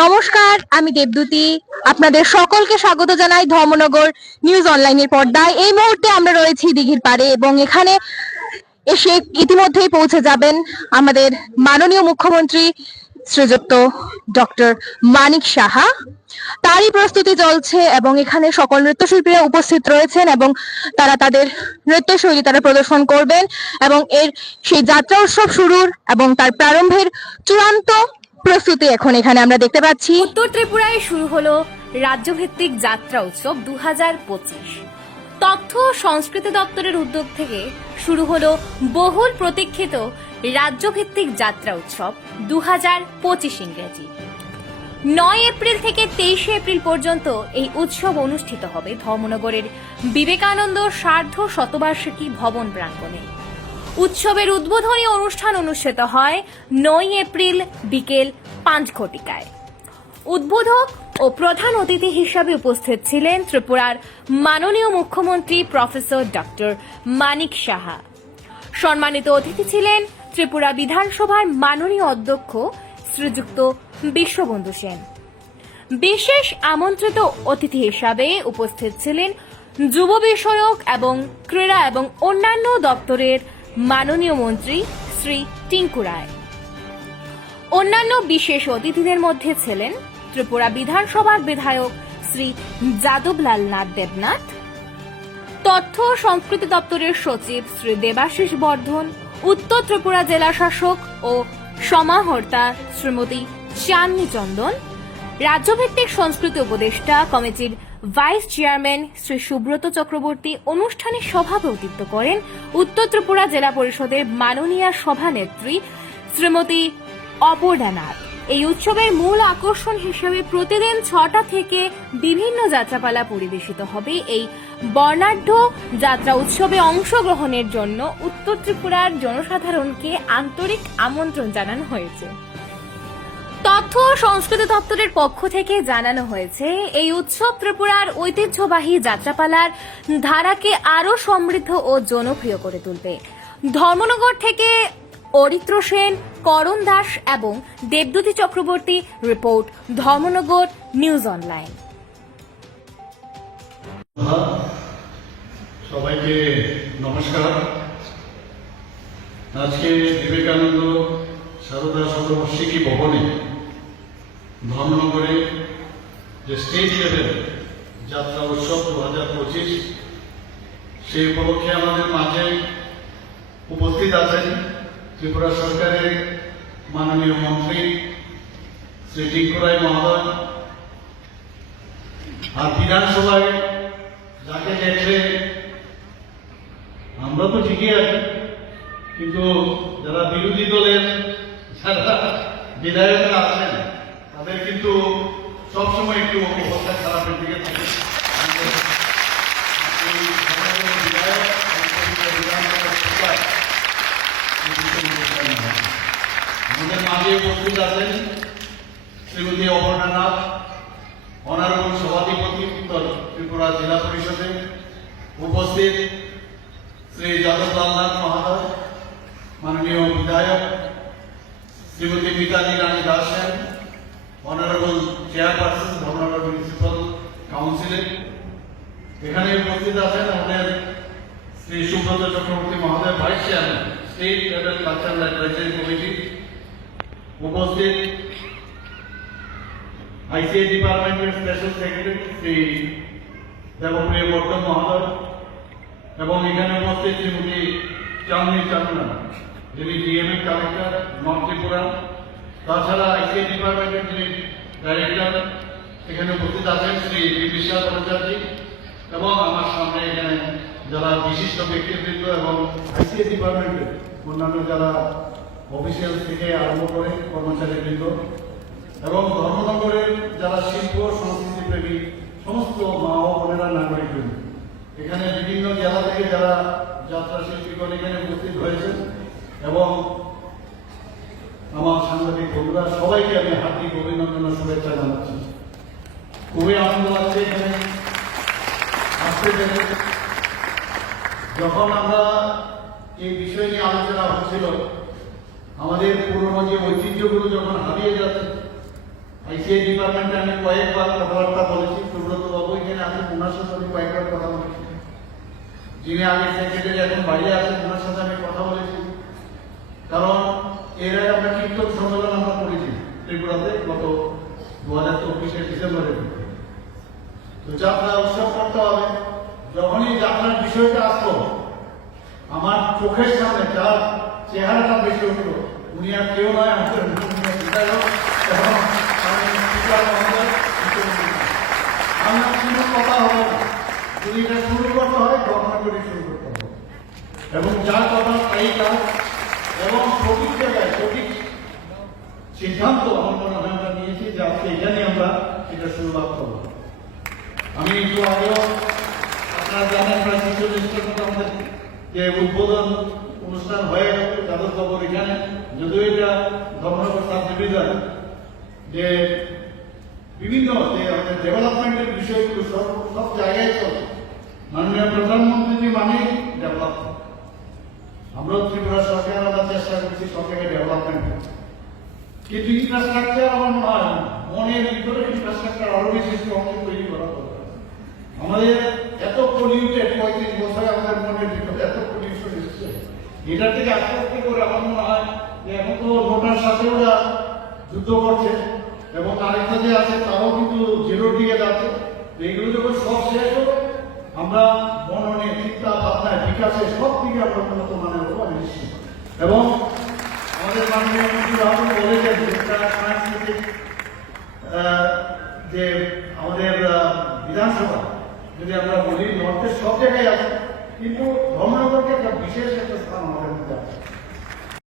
নমস্কার, আমি দেবদূতি। আপনাদের সকলকে স্বাগত জানাই ধর্মনগর নিউজ অনলাইনের পর্দায়। এই মুহূর্তে আমরা রয়েছি দিঘির পাড়ে এবং এখানে এসে ইতিমধ্যেই পৌঁছে যাবেন আমাদের মাননীয় মুখ্যমন্ত্রী শ্রীযুক্ত ডক্টর মানিক সাহা। তারই প্রস্তুতি চলছে এবং এখানে সকল নৃত্যশিল্পীরা উপস্থিত রয়েছেন এবং তারা তাদের নৃত্যশৈলী তারা প্রদর্শন করবেন এবং এর সেই যাত্রা উৎসব শুরুর এবং তার প্রারম্ভের চূড়ান্ত প্রস্তুতি এখন এখানে আমরা দেখতে পাচ্ছি। উত্তর ত্রিপুরায় শুরু হলো রাজ্যভিত্তিক যাত্রা উৎসব 2025। তথ্য ও সংস্কৃতি দপ্তরের উদ্যোগ থেকে শুরু হলো বহুল প্রতীক্ষিত রাজ্যভিত্তিক যাত্রা উৎসব 2025 ইংরেজি। 9 এপ্রিল থেকে 23 এপ্রিল পর্যন্ত এই উৎসব অনুষ্ঠিত হবে ধর্মনগরের বিবেকানন্দ সার্ধ শতবার্ষিকী ভবন প্রাঙ্গণে। উৎসবের উদ্বোধনী অনুষ্ঠান অনুষ্ঠিত হয় 9 এপ্রিল বিকেল 5 ঘটিকায়। উদ্বোধক ও প্রধান অতিথি হিসাবে উপস্থিত ছিলেন ত্রিপুরার মাননীয় মুখ্যমন্ত্রী প্রফেসর ডক্টর মানিক সাহা। সম্মানিত অতিথি ছিলেন ত্রিপুরা বিধানসভার মাননীয় অধ্যক্ষ শ্রীযুক্ত বিশ্ববন্ধু সেন। বিশেষ আমন্ত্রিত অতিথি হিসাবে উপস্থিত ছিলেন যুব বিষয়ক এবং ক্রীড়া এবং অন্যান্য দপ্তরের মাননীয় মন্ত্রী শ্রী টিঙ্কু রায়। অন্যান্য বিশেষ অতিথিদের মধ্যে ছিলেন ত্রিপুরা বিধানসভার বিধায়ক শ্রী যাদবলাল নাথ দেবনাথ, তথ্য ও সংস্কৃতি দপ্তরের সচিব শ্রী দেবাশিস বর্ধন, উত্তর ত্রিপুরা জেলা শাসক ও সমাহর্তা শ্রীমতী চাঁদনী চন্দন, রাজ্যভিত্তিক সংস্কৃতি উপদেষ্টা কমিটির ভাইস চেয়ারম্যান শ্রী সুব্রত চক্রবর্তী। অনুষ্ঠানে সভাপতিত্ব করেন উত্তর ত্রিপুরা জেলা পরিষদের মাননীয় সভানেত্রী শ্রীমতী অপর্ণা নাথ। এই উৎসবের মূল আকর্ষণ হিসেবে প্রতিদিন 6টা থেকে বিভিন্ন যাত্রাপালা পরিবেশিত হবে। এই বর্ণাঢ্য যাত্রা উৎসবে অংশগ্রহণের জন্য উত্তর ত্রিপুরার জনসাধারণকে আন্তরিক আমন্ত্রণ জানানো হয়েছে। তথ্য ও সংস্কৃতি দপ্তরের পক্ষ থেকে জানানো হয়েছে, এই উৎসব ত্রিপুরার ঐতিহ্যবাহী যাত্রাপালার ধারাকে আরও সমৃদ্ধ ও জনপ্রিয় করে তুলবে। ধর্মনগর থেকে অরিত্র সেন, করণ দাস এবং Debduti Chakraborty report, Dharmanagar news online. সবাইকে নমস্কার। আজকে বিবেকানন্দ সারদা শতবার্ষিকী ভবনে ধর্মনগরে যে স্টেট লেভেল যাত্রা উৎসব 2025, সেই উপলক্ষে আমাদের মাঝে উপস্থিত আছেন ত্রিপুরা সরকারের মাননীয় মন্ত্রী শ্রী টিঙ্কু রায় মহোদয়। আর বিধানসভায় যাকে দেখলে আমরা তো ঠিকই আছি, কিন্তু যারা বিরোধী দলের যারা বিধায়করা আছেন তাদের কিন্তু সবসময় একটু অবস্থা খারাপের দিকে থাকে। আমাদের মাঝে উপস্থিত আছেন শ্রীমতী অপর্ণা নাথ, অনারেবল সভাধিপতি উত্তর ত্রিপুরা জেলা পরিষদে। উপস্থিত শ্রী যাদবলাল নাথ মহোদয়, মাননীয় বিধায়ক Shrimati Mitali Rani Das, honourable chairperson Dharmanagar municipal কাউন্সিলের। এখানে উপস্থিত আছেন আমাদের শ্রী সুব্রত চক্রবর্তী মহোদয়, vice chairman state level cultural advisory committee. উপস্থিত আইসিআই ডিপার্টমেন্টের স্পেশাল সেক্রেটারি শ্রী দেবপ্রিয় বর্ধন মহোদয় এবং এখানে উপস্থিত শ্রীমতী চাঁদনী চন্দন, যিনি ডিএমএ কালেক্টর নর্থ ত্রিপুরা। তাছাড়া আইসিআই ডিপার্টমেন্টের যিনি ডাইরেক্টর এখানে উপস্থিত আছেন শ্রী বিশাল ভট্টাচার্য এবং আমার সামনে এখানে যারা বিশিষ্ট ব্যক্তিবৃন্দ এবং আইসিআই ডিপার্টমেন্টের অন্যান্য যারা অফিসিয়াল থেকে আরম্ভ করে কর্মচারীবৃন্দ এবং ধর্মনগরের যারা শিল্প সংস্কৃতি প্রেমী সমস্ত মা ও বোনেরা, নাগরিকবৃন্দ, এখানে বিভিন্ন জেলা থেকে যারা যাত্রা শিল্পীগণ এখানে উপস্থিত হয়েছেন এবং আমার সাংবাদিক বন্ধুরা সবাইকে আমি হার্দিক অভিনন্দন ও শুভেচ্ছা জানাচ্ছি। খুবই আনন্দ লাগছে এখানে আসতে পেরে। যখন আমরা এই বিষয় নিয়ে আলোচনা হচ্ছিল, আমাদের পুরনো যে ঐতিহ্যগুলো যখন হারিয়ে যাচ্ছে, আইসিআই ডিপার্টমেন্টে আমি কয়েকবার কথাবার্তা বলেছি। সুব্রত বাবু এখানে আছেন, ওনার সাথে আমি কয়েকবার কথা বলেছি। যিনি আগে সেক্রেটারি এখন বাইরে আছেন, ওনার সাথে আমি কথা বলেছি। কারণ এর আগে আমরা কীর্তন সম্মেলন আমরা করেছি ত্রিপুরাতে গত 2024 ডিসেম্বরে। তো যাত্রা উৎসব করতে হবে। যখনই যাত্রার বিষয়টা আসলো, আমার চোখের সামনে যার চেহারাটা বেশি উঠলো, উনি আর কেউ নয়, আমাদের বিধায়ক এবং আমার শুরু কথা হবে না। যদি এটা শুরু করতে হয়, ঘটনা করে শুরু করতে হবে এবং যার কথা তাই কাজ এবং সঠিক জায়গায় সঠিক সিদ্ধান্ত আমার মনে হয় আমরা নিয়েছি যে আজকে এখানে আমরা এটা শুরুয়াত করব। আমি একটু আগেও আপনারা জানেন প্রায় 46টার মতো আমাদের যে উদ্বোধন অনুষ্ঠান হয়ে গেল যাদব বাবুর এখানে, যদিও এটা ধর্মনগর সাব ডিভিশন, যে বিভিন্ন যে আমাদের ডেভেলপমেন্টের বিষয়গুলো সব জায়গায় চলে। মাননীয় প্রধানমন্ত্রী মানেই ডেভেলপমেন্ট। আমরাও ত্রিপুরা সরকার আমরা চেষ্টা করছি সব জায়গায় ডেভেলপমেন্ট, কিন্তু ইনফ্রাস্ট্রাকচার আমার মনে হয় মনের ভিতরে ইনফ্রাস্ট্রাকচার আরো বেশি স্ট্রংলি তৈরি করা দরকার। আমাদের এত পলিউটেড 35 বছরে আমাদের মনের ভিতরে এত পলিউশন এসেছে, এটা থেকে আস্তে আস্তে করে আমার মনে হয় যে এখন তো নোটার সাথে ওরা যুদ্ধ করছে এবং আরেকটা যে আছে তারাও কিন্তু জিরোর দিকে যাচ্ছে। এইগুলো যখন সব শেষ হবে, আমরা মননে চিন্তা ভাবনায় বিকাশে সব দিকে আমরা উন্নত মানের হবো আমি নিশ্চিত। এবং আমাদের মাননীয় মন্ত্রী বাবু বলেছেন সাংস্কৃতিক যে আমাদের বিধানসভা যদি আমরা বলি নর্থের সব জায়গায় আছে, কিন্তু ধর্মনগরকে একটা বিশেষ একটা স্থান আমাদের মধ্যে আছে।